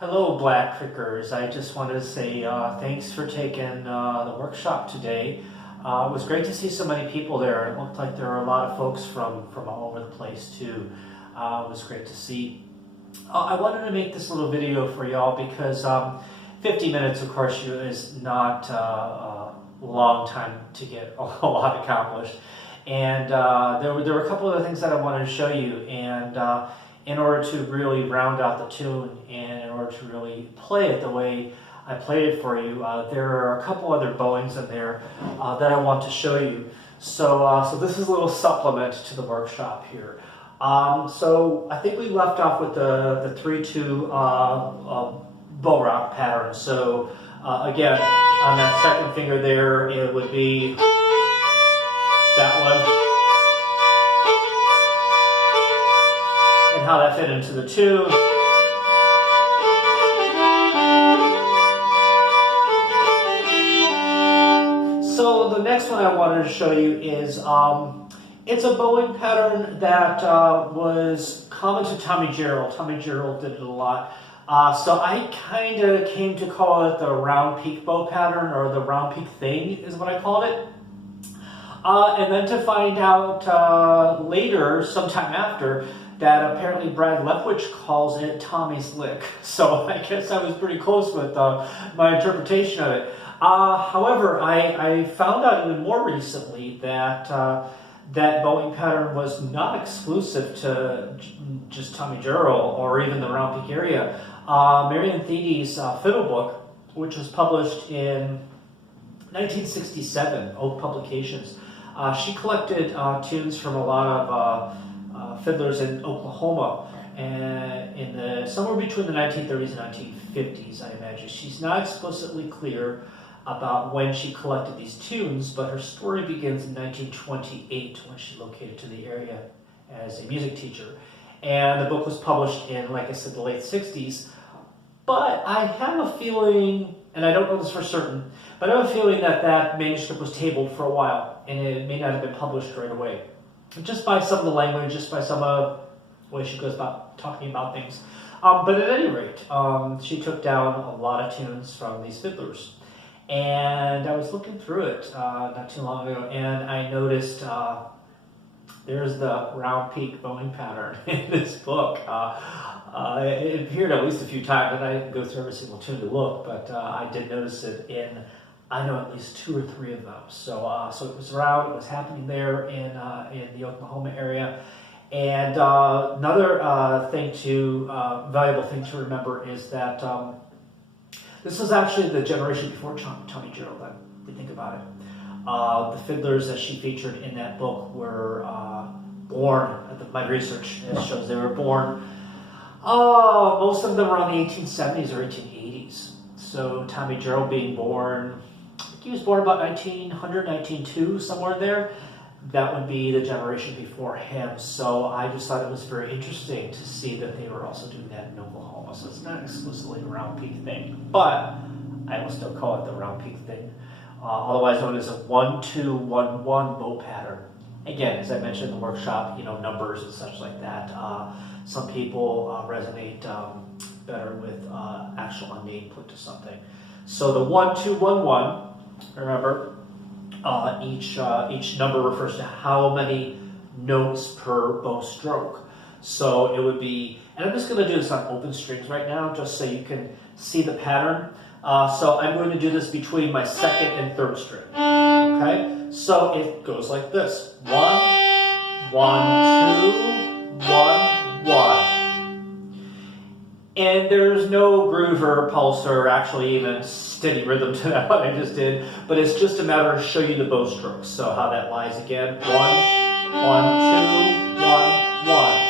Hello, Black Pickers. I just wanted to say thanks for taking the workshop today. It was great to see so many people there. It looked like there were a lot of folks from all over the place too. It was great to see. I wanted to make this little video for y'all because 50 minutes, of course, is not a long time to get a lot accomplished. And there were a couple of things that I wanted to show you. And in order to really round out the tune and in order to really play it the way I played it for you, there are a couple other bowings in there that I want to show you. So this is a little supplement to the workshop here. So I think we left off with the 3-2 bow rock pattern. So again, on that second finger there, it would be that one. And how that fit into the tune. So the next one I wanted to show you is it's a bowing pattern that was common to Tommy Gerald. Tommy Gerald did it a lot. So I kind of came to call it the round peak bow pattern, or the round peak thing is what I called it. And then to find out later, sometime after, that apparently Brad Leftwich calls it Tommy's lick. So I guess I was pretty close with my interpretation of it. However, I found out even more recently that that bowing pattern was not exclusive to just Tommy Gerald or even the Round Peak area. Marion Thedy's fiddle book, which was published in 1967, Oak Publications, she collected tunes from a lot of fiddlers in Oklahoma, and in the somewhere between the 1930s and 1950s, I imagine. She's not explicitly clear about when she collected these tunes, but her story begins in 1928 when she located to the area as a music teacher. And the book was published in, like I said, the late 60s. But I have a feeling, and I don't know this for certain, but I have a feeling that that manuscript was tabled for a while, and it may not have been published right away. Just by some of the language, just by some of the way she goes about talking about things. But at any rate, she took down a lot of tunes from these fiddlers. And I was looking through it not too long ago, and I noticed there's the round peak bowing pattern in this book. It appeared at least a few times, and I didn't go through every single tune to look, but I did notice it in, I know, at least 2 or 3 of them. So it was around, it was happening there in the Oklahoma area. And another valuable thing to remember is that this was actually the generation before Tommy Gerald, if you think about it. The fiddlers that she featured in that book were born, my research shows they were born, most of them around the 1870s or 1880s. So Tommy Gerald being born, I think he was born about 1900, 1902, somewhere there. That would be the generation before him. So I just thought it was very interesting to see that they were also doing that in Oklahoma. So it's not exclusively a round peak thing, but I will still call it the round peak thing. Otherwise known as a 1-2-1-1 bow pattern. Again, as I mentioned in the workshop, numbers and such like that. Some people resonate better with actual a name put to something. So the 1-2-1-1, remember, each number refers to how many notes per bow stroke. So it would be, and I'm just going to do this on open strings right now, just so you can see the pattern. So I'm going to do this between my 2nd and 3rd string. Okay, so it goes like this: 1, 1, 2, 1, 1. And there's no groove or pulse or actually even steady rhythm to that, what I just did, but it's just a matter of show you the bow strokes. So how that lies again: 1, 1, 2, 1, 1.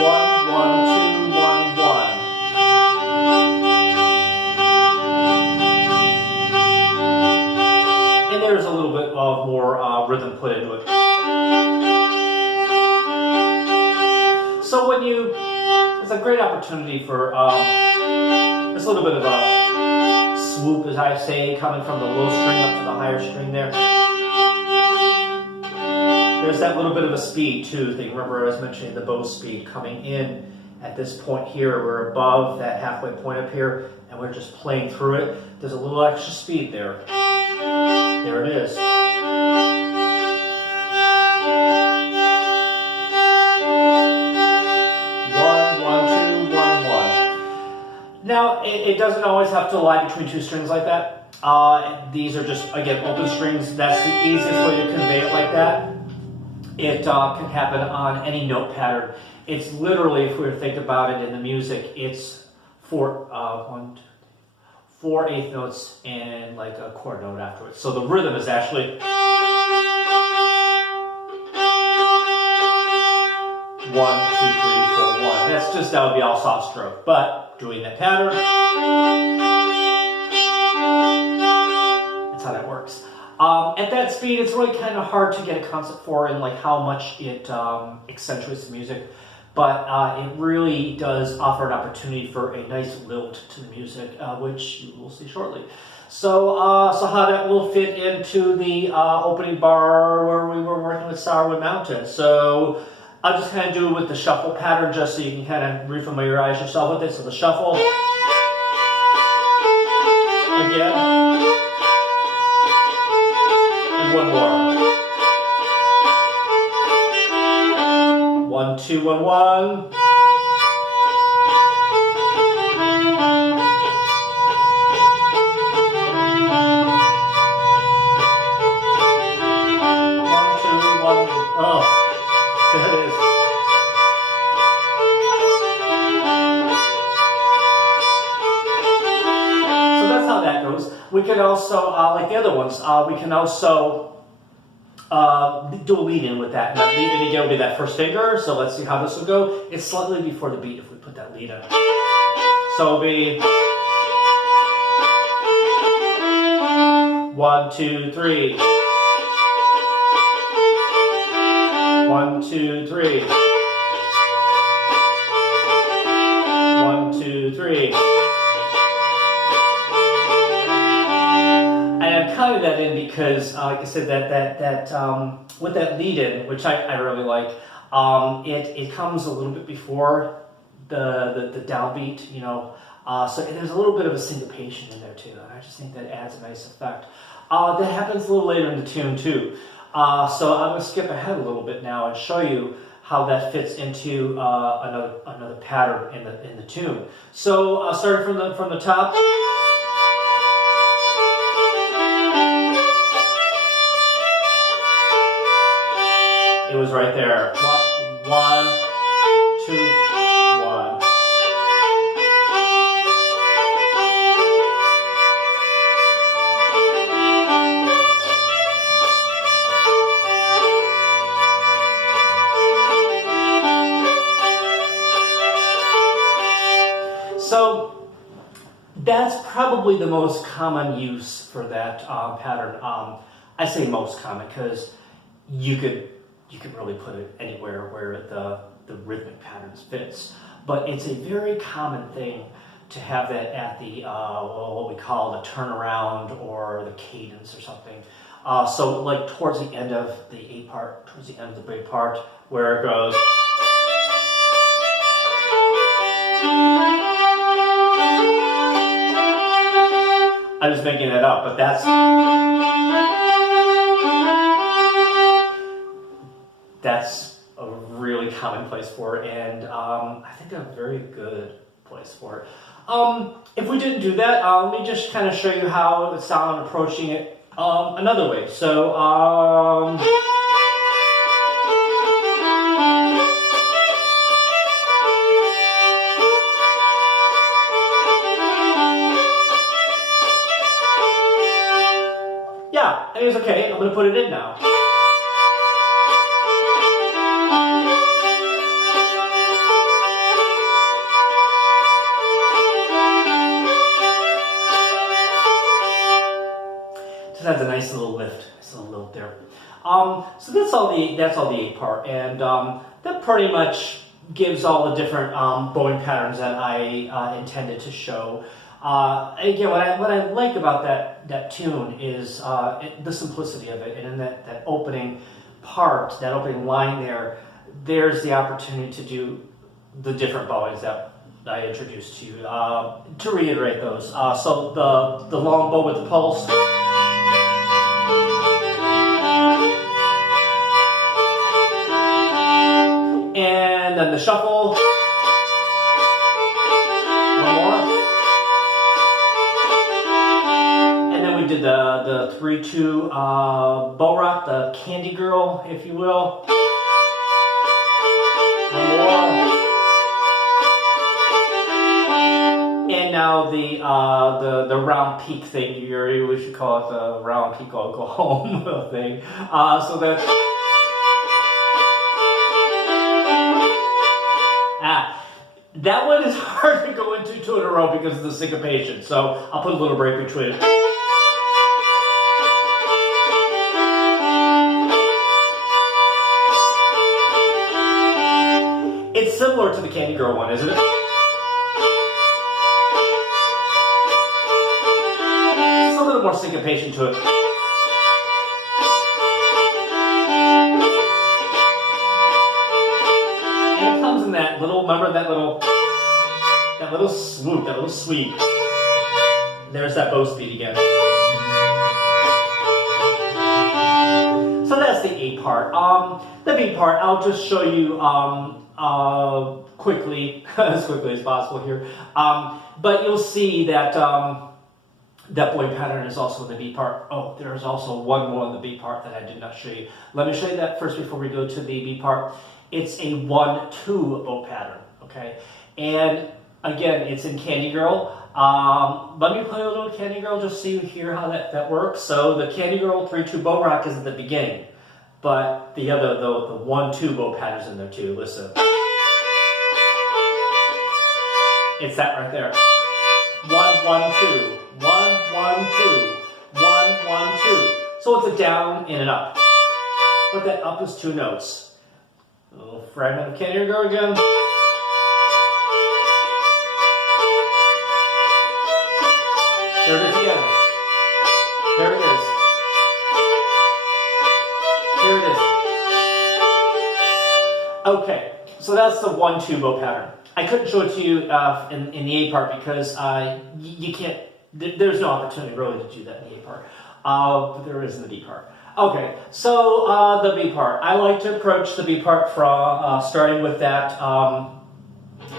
1, 1, 2, 1, 1. And there's a little bit of more rhythm put into it. So it's a great opportunity for there's a little bit of a swoop, as I say, coming from the low string up to the higher string there. There's that little bit of a speed too. Remember I was mentioning the bow speed coming in At this point here, we're above that halfway point up here, and we're just playing through it. There's a little extra speed there. There it is. Now, it doesn't always have to lie between two strings like that. These are just, again, open strings. That's the easiest way to convey it like that. It can happen on any note pattern. It's literally, if we were to think about it in the music, it's four eighth notes and like a chord note afterwards. So the rhythm is actually 1, 2, 3, 4, 1. That would be all soft stroke. But doing that pattern, that's how that works. At that speed, it's really kind of hard to get a concept for and like how much it accentuates the music. But it really does offer an opportunity for a nice lilt to the music, which you will see shortly. So how that will fit into the opening bar where we were working with Sourwood Mountain. So I'll just kind of do it with the shuffle pattern just so you can kind of refamiliarize yourself with it. So the shuffle, again, and one more. 1, 2, 1, 1. We can also, like the other ones, we can also do a lead in with that. And that lead in again will be that first finger. So let's see how this will go. It's slightly before the beat if we put that lead in. So it'll be 1, 2, 3. 1, 2, 3. 1, 2, 3. I'm counting that in because, like I said, that with that lead in, which I really like, it comes a little bit before the downbeat, you know. So there's a little bit of a syncopation in there too, and I just think that adds a nice effect. That happens a little later in the tune too. So I'm going to skip ahead a little bit now and show you how that fits into another pattern in the tune. So starting from the top. It was right there. 1, 2, 1. So that's probably the most common use for that pattern. I say most common because you could really put it anywhere where the rhythmic patterns fits. But it's a very common thing to have that at the, what we call the turnaround or the cadence or something. So like towards the end of the A part, towards the end of the big part, where it goes. I'm just making that up, but that's a really common place for it, and I think a very good place for it. If we didn't do that, let me just kind of show you how it would sound approaching it another way. So, yeah, I think it's okay. I'm going to put it in now. Has a nice little lift, there. So that's all the A part, and that pretty much gives all the different bowing patterns that I intended to show. Again, what I like about that tune is the simplicity of it, and in that opening part, that opening line there's the opportunity to do the different bowings that I introduced to you. To reiterate those, so the long bow with the pulse, and then the shuffle. One more, and then we did the 3/2 bow rock, the Candy Girl, if you will. One more. And now the round peak thing, we should call it the round peak go home thing. So that's that one is hard to go into 2 in a row because of the syncopation. So I'll put a little break between it. It's similar to the Candy Girl one, isn't it? Just a little more syncopation to it. And it comes in that little, remember that little swoop, that little sweep. There's that bow speed again. So that's the A part. The B part, I'll just show you quickly, as quickly as possible here. But you'll see that that bowing pattern is also in the B part. Oh, there's also one more in the B part that I did not show you. Let me show you that first before we go to the B part. It's a 1/2 bow pattern, okay? And again, it's in Candy Girl. Let me play a little Candy Girl just so you hear how that works. So the Candy Girl 3/2 bow rock is at the beginning, but the 1/2 bow pattern's in there too. Listen. It's that right there. 1/1/2, 1/1/2, 1/1/2. So it's a down and an up. But that up is 2 notes. A little fragment of Candy Girl again. There it is again. There it is. Here it is. Okay, so that's the 1/2 bow pattern. I couldn't show it to you in the A part because you can't, there's no opportunity really to do that in the A part, but there is in the B part. Okay, so the B part. I like to approach the B part from starting with that,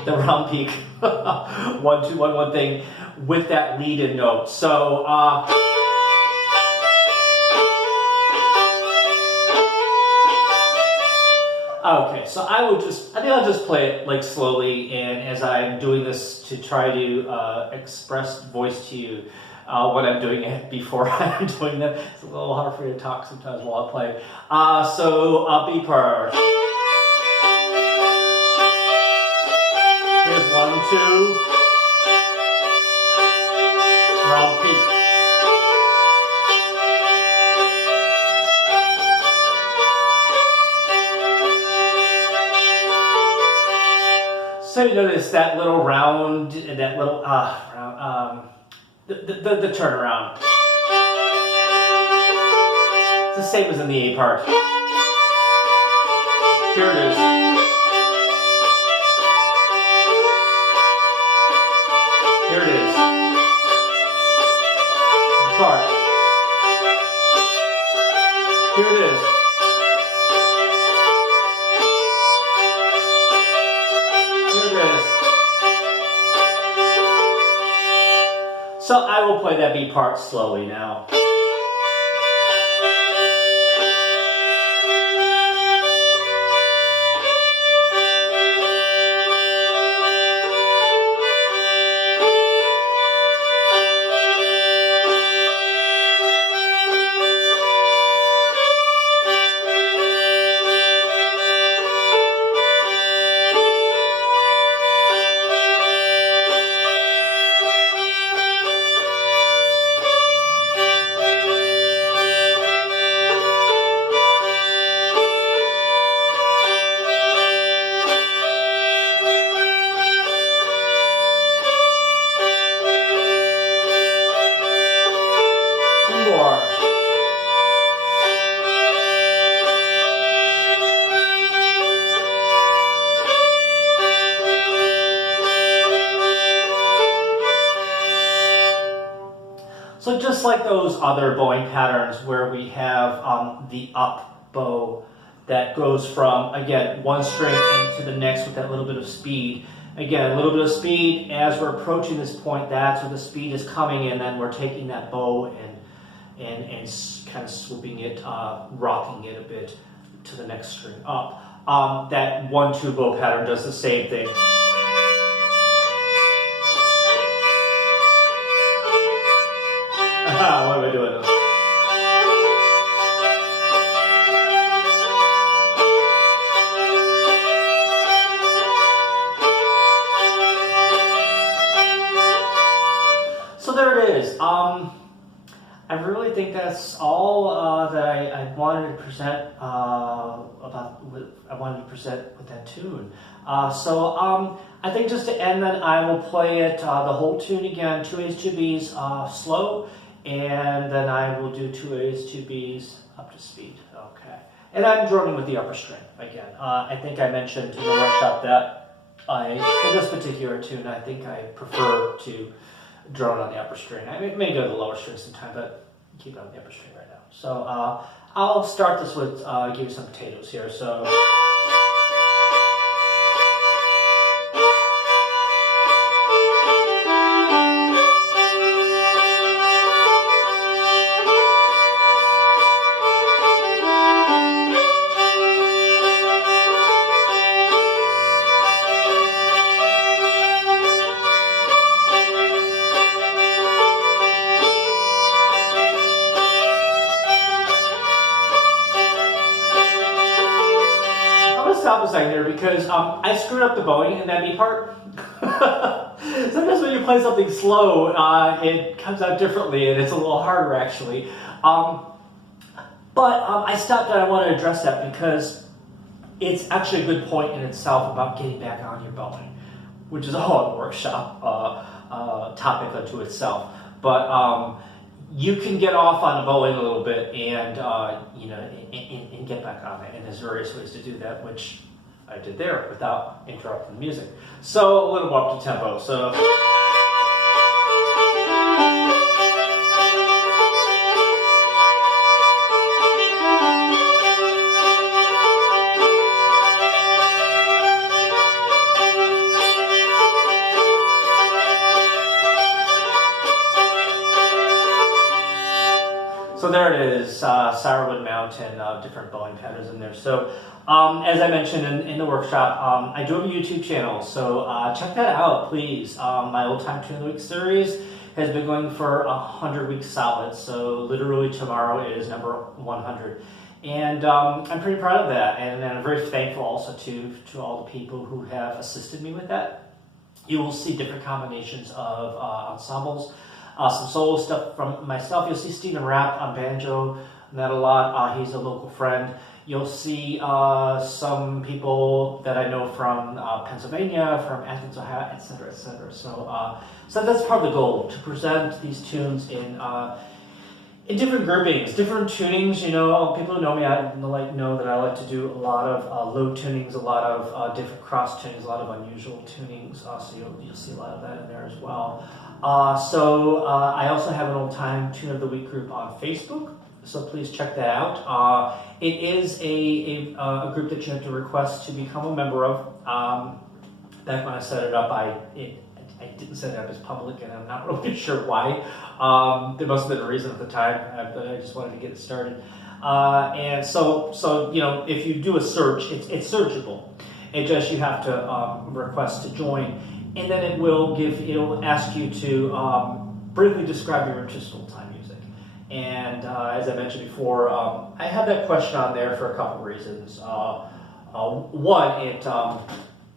the round peak 1/2 1/1 thing with that lead-in note. So okay, so I think I'll just play it like slowly, and as I'm doing this to try to express voice to you what I'm doing it before I'm doing them. It's a little hard for me to talk sometimes while I play. So B part. Here's 1/2. Round peak. So you notice that little round, that little the turnaround. It's the same as in the A part. Here it is. Here it is. Part. Here it is. So I will play that B part slowly now. just like those other bowing patterns where we have the up bow that goes from, again, one string into the next with that little bit of speed. Again, a little bit of speed as we're approaching this point. That's where the speed is coming in. Then we're taking that bow and kind of swooping it, rocking it a bit to the next string up. That 1-2 bow pattern does the same thing. What am I doing? So there it is. I really think that's all that I wanted to present with that tune. I think just to end, then I will play it the whole tune again, 2 A's, 2 B's slow, and then I will do 2 A's, 2 B's up to speed. Okay, and I'm droning with the upper string again. I think I mentioned in the workshop that for this particular tune, I think I prefer to drone on the upper string. I may go to the lower string sometime, but keep it on the upper string right now. So I'll start this with give you some potatoes here. So. Stop a second here because I screwed up the bowing in that B part. Sometimes when you play something slow, it comes out differently and it's a little harder actually. But I stopped and I want to address that because it's actually a good point in itself about getting back on your bowing, which is a whole workshop topic unto itself. But you can get off on the bowing a little bit and and get back on it. And there's various ways to do that, which I did there without interrupting the music. So a little more up to tempo. So. So there it is, Sourwood Mountain, different bowing patterns in there. So as I mentioned in the workshop, I do have a YouTube channel, so check that out, please. My Old Time Tune of the Week series has been going for 100 weeks solid, so literally tomorrow is number 100. And I'm pretty proud of that, and I'm very thankful also to all the people who have assisted me with that. You will see different combinations of ensembles. Some solo stuff from myself. You'll see Stephen Rapp on banjo, that a lot. He's a local friend. You'll see some people that I know from Pennsylvania, from Athens, Ohio, etc., etc. So that's part of the goal, to present these tunes in different groupings, different tunings. You know, people who know me know that I like to do a lot of low tunings, a lot of different cross tunings, a lot of unusual tunings. So you'll see a lot of that in there as well. I also have an Old Time Tune of the Week group on Facebook, so please check that out. It is a group that you have to request to become a member of. Back when I set it up, I didn't set it up as public, and I'm not really sure why. There must have been a reason at the time, but I just wanted to get it started. And so if you do a search, it's searchable. It just, you have to request to join. And then it'll ask you to briefly describe your interest in old time music. And as I mentioned before, I have that question on there for a couple of reasons. One, it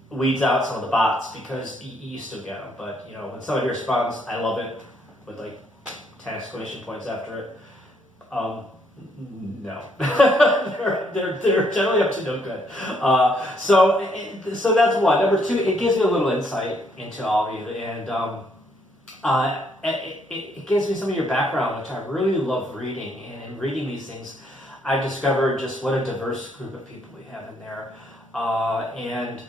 weeds out some of the bots because you still get them. But when somebody responds, I love it, with like 10 exclamation points after it, no, they're generally up to no good. So that's one. Number two, it gives me a little insight into all of you, and it gives me some of your background, which I really love reading. And in reading these things, I've discovered just what a diverse group of people we have in there, and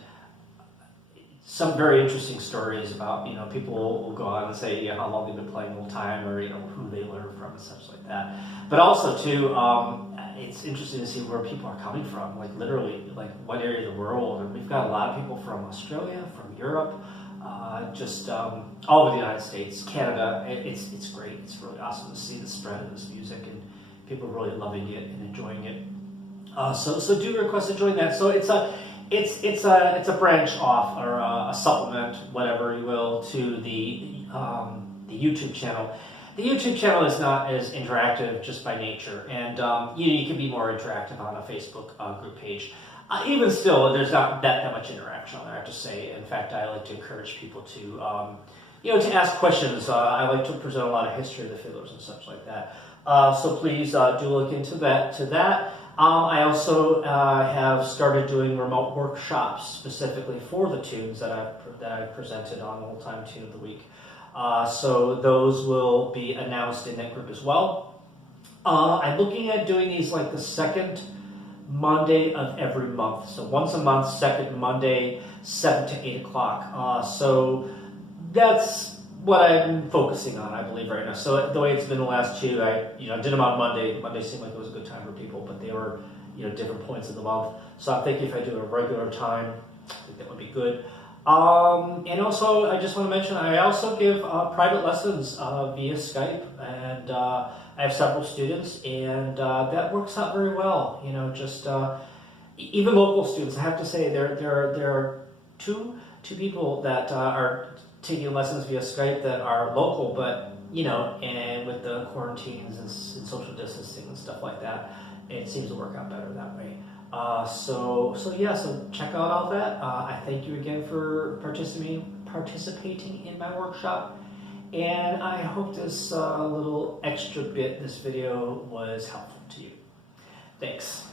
some very interesting stories about, people will go on and say, how long they've been playing the whole time, or, who they learn from and such like that. But also, too, it's interesting to see where people are coming from, like literally, like what area of the world. And we've got a lot of people from Australia, from Europe, just all over the United States, Canada. It's great. It's really awesome to see the spread of this music and people really loving it and enjoying it. So do request to join that. So it's a branch off, or a supplement, whatever you will, to the YouTube channel. The YouTube channel is not as interactive just by nature, and you can be more interactive on a Facebook group page. Even still, there's not that much interaction on there, I have to say. In fact, I like to encourage people to to ask questions. I like to present a lot of history of the fiddlers and such like that. So please do look into that. I also have started doing remote workshops specifically for the tunes that I've presented on Old Time Tune of the Week. So those will be announced in that group as well. I'm looking at doing these like the second Monday of every month. So once a month, second Monday, 7 to 8 o'clock. So that's what I'm focusing on, I believe, right now. So the way it's been the last two, I did them on Monday. Monday seemed like it was a good time for people, but they were different points of the month. So I'm thinking if I do a regular time, I think that would be good. And also, I just want to mention, I also give private lessons via Skype, and I have several students, and that works out very well. Even local students. I have to say, there are two people that are taking lessons via Skype that are local, but and with the quarantines and social distancing and stuff like that, it seems to work out better that way. So check out all that. I thank you again for participating in my workshop, and I hope this little extra bit, this video, was helpful to you. Thanks.